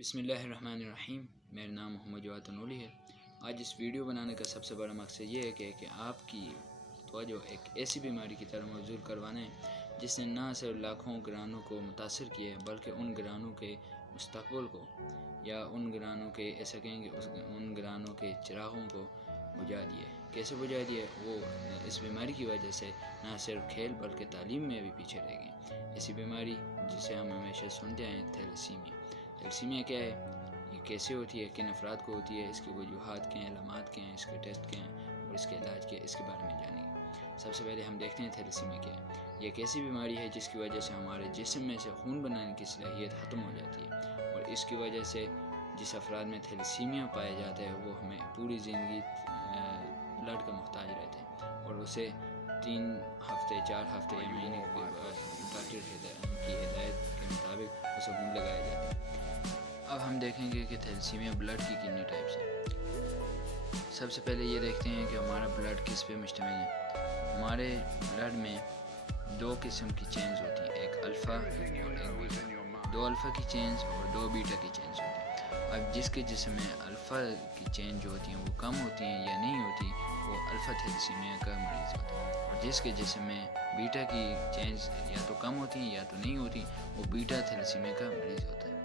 بسم اللہ الرحمن الرحیم۔ میرا نام محمد جواد نولی ہے۔ آج اس ویڈیو بنانے کا سب سے بڑا مقصد یہ ہے کہ آپ کی توجہ ایک ایسی بیماری کی طرف مبذول کروانا ہے جس نے نہ صرف لاکھوں گھرانوں کو متاثر کیا ہے بلکہ ان گھرانوں کے مستقبل کو یا ان گھرانوں کے ایسا کہیں کہ ان گھرانوں کے چراغوں کو بجھا دیے۔ کیسے بجھا دیے؟ وہ اس بیماری کی وجہ سے نہ صرف کھیل بلکہ تعلیم میں بھی پیچھے رہ گئے۔ ایسی بیماری جسے ہم ہمیشہ سنتے ہیں تھیلیسیمیا۔ تھیلیسیمیا کیا ہے؟ یہ کیسے ہوتی ہے؟ کن افراد کو ہوتی ہے؟ اس کی وجوہات کیا ہیں؟ علامات کیا ہیں؟ اس کے ٹیسٹ کیا ہیں اور اس کے علاج کیا ہے؟ اس کے بارے میں جانیں گے۔ سب سے پہلے ہم دیکھتے ہیں تھیلیسیمیا کیا ہے۔ یہ ایک ایسی بیماری ہے جس کی وجہ سے ہمارے جسم میں سے خون بنانے کی صلاحیت ختم ہو جاتی ہے، اور اس کی وجہ سے جس افراد میں تھیلیسیمیا پایا جاتا ہے وہ ہمیں پوری زندگی بلڈ کا محتاج رہتے ہیں، اور اسے 3 ہفتے 4 ہفتے یا مہینے کے بعد ڈاکٹر کی ہدایت کے مطابق اسے خون لگایا جاتا ہے۔ اب ہم دیکھیں گے کہ تھیلیسیمیا بلڈ کی کتنی ٹائپس ہیں۔ سب سے پہلے یہ دیکھتے ہیں کہ ہمارا بلڈ کس پہ مشتمل ہے۔ ہمارے بلڈ میں 2 قسم کی چینز ہوتی ہیں، ایک الفا اور ایک بیٹا۔ 2 الفا کی چینز اور 2 بیٹا کی چینز ہوتی ہیں۔ اب جس کے جسم میں الفا کی چینج جو ہوتی ہیں وہ کم ہوتی ہیں یا نہیں ہوتی، وہ الفا تھیلیسیمیا کا مریض ہوتا ہے، اور جس کے جسم میں بیٹا کی چینج یا تو کم ہوتی ہیں یا تو نہیں ہوتی، وہ بیٹا تھیلیسیمیا کا مریض ہوتا ہے۔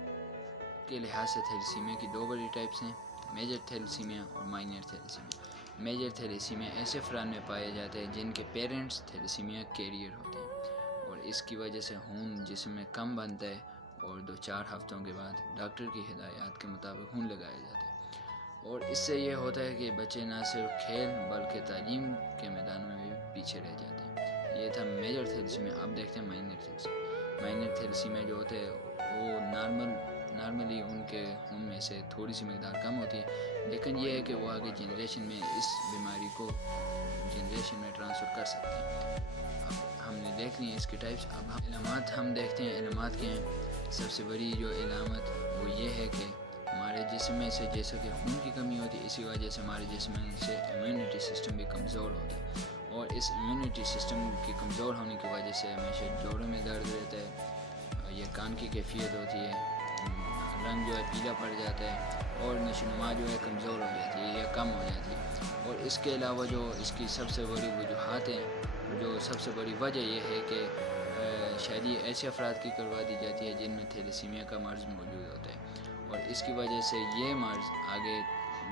کے لحاظ سے تھیلیسیمیا کی 2 بڑی ٹائپس ہیں، میجر تھیلیسیمیا اور مائنر تھیلیسیمیا۔ میجر تھیلیسیمیا ایسے افراد میں پائے جاتے ہیں جن کے پیرنٹس تھیلیسیمیا کیریئر ہوتے ہیں، اور اس کی وجہ سے خون جسم میں کم بنتا ہے، اور 2-4 ہفتوں کے بعد ڈاکٹر کی ہدایات کے مطابق خون لگایا جاتا ہے۔ اور اس سے یہ ہوتا ہے کہ بچے نہ صرف کھیل بلکہ تعلیم کے میدان میں بھی پیچھے رہ جاتے ہیں۔ یہ تھا میجر تھیلیسیمیا۔ اب دیکھتے ہیں مائنر تھیلیسیمیا۔ مائنر تھیلیسیمیا جو ہوتے ہیں وہ نارملی ان کے خون میں سے تھوڑی سی مقدار کم ہوتی ہے، لیکن یہ ہے کہ وہ آگے جنریشن میں اس بیماری کو جنریشن میں ٹرانسفر کر سکتے ہیں۔ اب ہم نے دیکھ لی ہیں اس کی ٹائپس۔ اب علامات ہم دیکھتے ہیں۔ علامات کیا ہیں؟ سب سے بڑی جو علامت وہ یہ ہے کہ ہمارے جسم میں سے جیسا کہ خون کی کمی ہوتی ہے، اسی وجہ سے ہمارے جسم میں سے امیونٹی سسٹم بھی کمزور ہوتا ہے، اور اس امیونٹی سسٹم کی کمزور ہونے کی وجہ سے ہمیشہ جوڑوں میں درد رہتا ہے، یہ کان کی کیفیت ہوتی ہے، رنگ جو ہے پیلا پڑ جاتا ہے، اور نشو و نما جو ہے کمزور ہو جاتی ہے یا کم ہو جاتی ہے۔ اور اس کے علاوہ جو اس کی سب سے بڑی وجوہات ہیں، جو سب سے بڑی وجہ یہ ہے کہ شادی ایسے افراد کی کروا دی جاتی ہے جن میں تھیلیسیمیا کا مرض موجود ہوتا ہے، اور اس کی وجہ سے یہ مرض آگے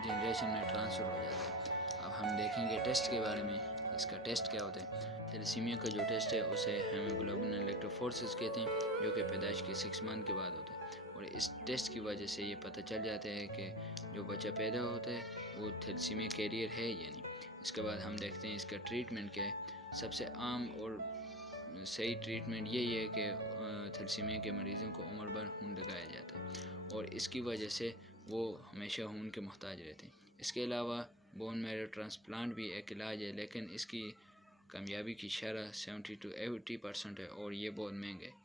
جنریشن میں ٹرانسفر ہو جاتا ہے۔ اب ہم دیکھیں گے ٹیسٹ کے بارے میں، اس کا ٹیسٹ کیا ہوتا ہے۔ تھیلیسیمیا کا جو ٹیسٹ ہے اسے ہیموگلوبن الیکٹروفورسز کہتے ہیں، جو کہ پیدائش کے 6 منتھ کے بعد ہوتا ہے، اور اس ٹیسٹ کی وجہ سے یہ پتہ چل جاتا ہے کہ جو بچہ پیدا ہوتا ہے وہ تھیلیسیمیا کیریئر ہے یا نہیں۔ اس کے بعد ہم دیکھتے ہیں اس کا ٹریٹمنٹ کیا ہے۔ سب سے عام اور صحیح ٹریٹمنٹ یہی ہے کہ تھیلیسیمیا کے مریضوں کو عمر بھر خون لگایا جاتا ہے، اور اس کی وجہ سے وہ ہمیشہ خون کے محتاج رہتے ہیں۔ اس کے علاوہ بون میرو ٹرانسپلانٹ بھی ایک علاج ہے، لیکن اس کی کامیابی کی شرح 70 to 80% ہے، اور یہ بہت مہنگا ہے۔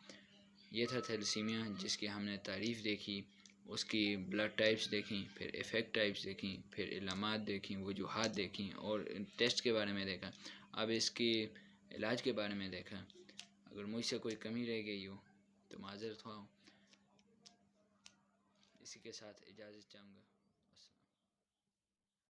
یہ تھا تھیلیسیمیا جس کی ہم نے تعریف دیکھی، اس کی بلڈ ٹائپس دیکھیں، پھر ایفیکٹ ٹائپس دیکھیں، پھر علامات دیکھیں، وجوہات دیکھیں، اور ٹیسٹ کے بارے میں دیکھا۔ اب اس کی علاج کے بارے میں دیکھا۔ اگر مجھ سے کوئی کمی رہ گئی ہو تو معذرت خواہ ہوں۔ اسی کے ساتھ اجازت چاہوں گا۔